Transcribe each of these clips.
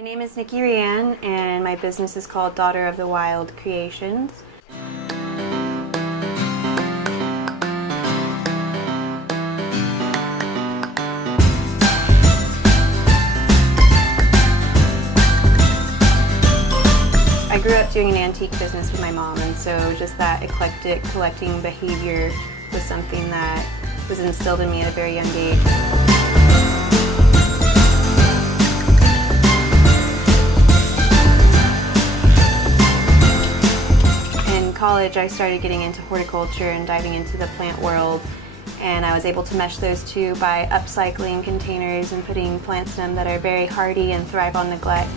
My name is Nikkye and my business is called Daughter of the Wild Creations. I grew up doing an antique business with my mom, and so just that eclectic collecting behavior was something that was instilled in me at a very young age. In college, I started getting into horticulture and diving into the plant world, and I was able to mesh those two by upcycling containers and putting plants in them that are very hardy and thrive on neglect.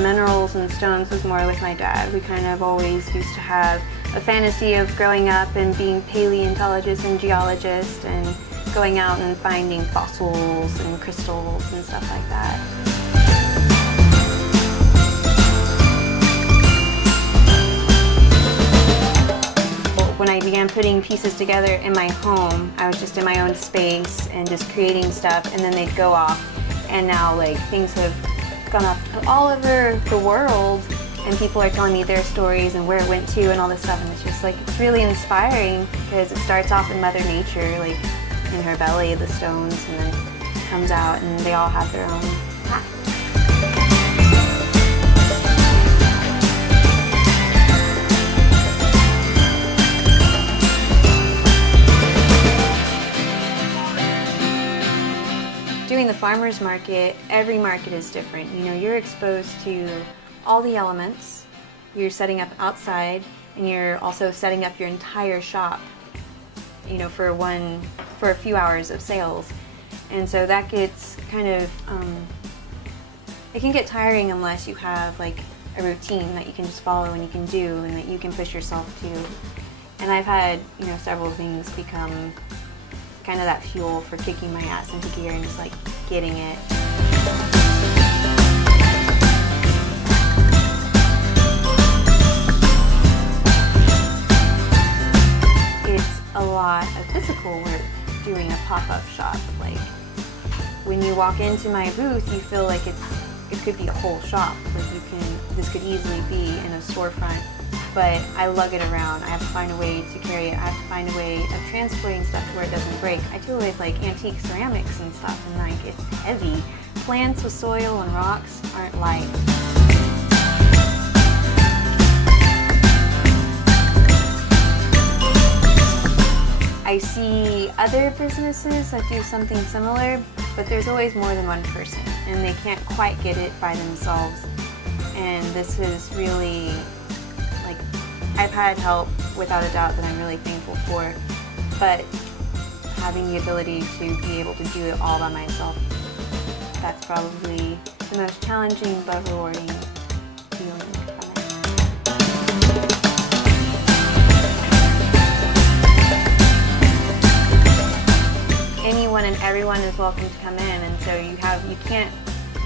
Minerals and stones was more with my dad. We kind of always used to have a fantasy of growing up and being paleontologists and geologists and going out and finding fossils and crystals and stuff like that. When I began putting pieces together in my home, I was just in my own space and just creating stuff, and then they'd go off. And now things have gone up all over the world, and people are telling me their stories and where it went to and all this stuff, and it's just it's really inspiring because it starts off in Mother Nature, in her belly, the stones, and then comes out, and they all have their own path. Doing the farmer's market, every market is different. You're exposed to all the elements. You're setting up outside, and you're also setting up your entire shop, for a few hours of sales. And so that gets kind of, it can get tiring unless you have a routine that you can just follow and you can do and that you can push yourself to. And I've had, several things become kind of that fuel for kicking my ass into gear and just getting it. It's a lot of physical work doing a pop-up shop. When you walk into my booth, you feel like it could be a whole shop. This could easily be in a storefront. But I lug it around. I have to find a way to carry it. I have to find a way of transporting stuff to where it doesn't break. I deal with antique ceramics and stuff, and it's heavy. Plants with soil and rocks aren't light. I see other businesses that do something similar, but there's always more than one person, and they can't quite get it by themselves. And this is really I've had help, without a doubt, that I'm really thankful for, but having the ability to be able to do it all by myself, that's probably the most challenging but rewarding feeling from it. Anyone and everyone is welcome to come in, and so you can't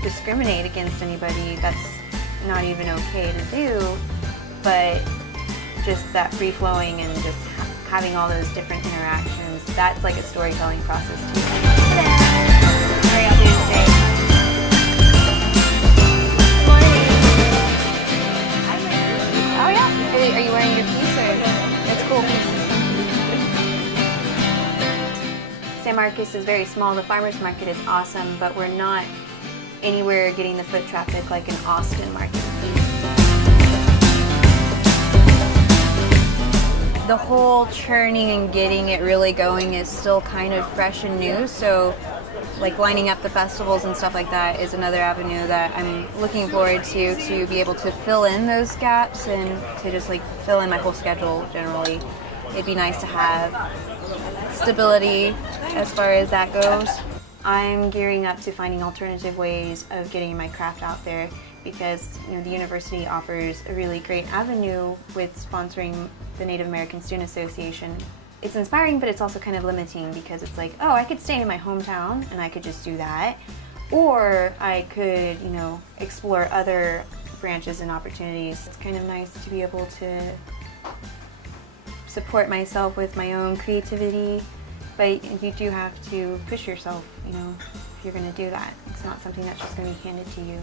discriminate against anybody. That's not even okay to do, but just that free-flowing and just having all those different interactions, that's a storytelling process too. Hello! How are y'all doing today? Oh yeah? Are you wearing your piece, or? It's cool. San Marcos is very small. The farmer's market is awesome, but we're not anywhere getting the foot traffic like an Austin market. The whole churning and getting it really going is still kind of fresh and new, so lining up the festivals and stuff like that is another avenue that I'm looking forward to be able to fill in those gaps and to just fill in my whole schedule generally. It'd be nice to have stability as far as that goes. I'm gearing up to finding alternative ways of getting my craft out there because the university offers a really great avenue with sponsoring the Native American Student Association. It's inspiring, but it's also kind of limiting because it's oh, I could stay in my hometown and I could just do that. Or I could, explore other branches and opportunities. It's kind of nice to be able to support myself with my own creativity But you do have to push yourself, you know, if you're going to do that. It's not something that's just going to be handed to you,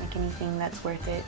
like anything that's worth it.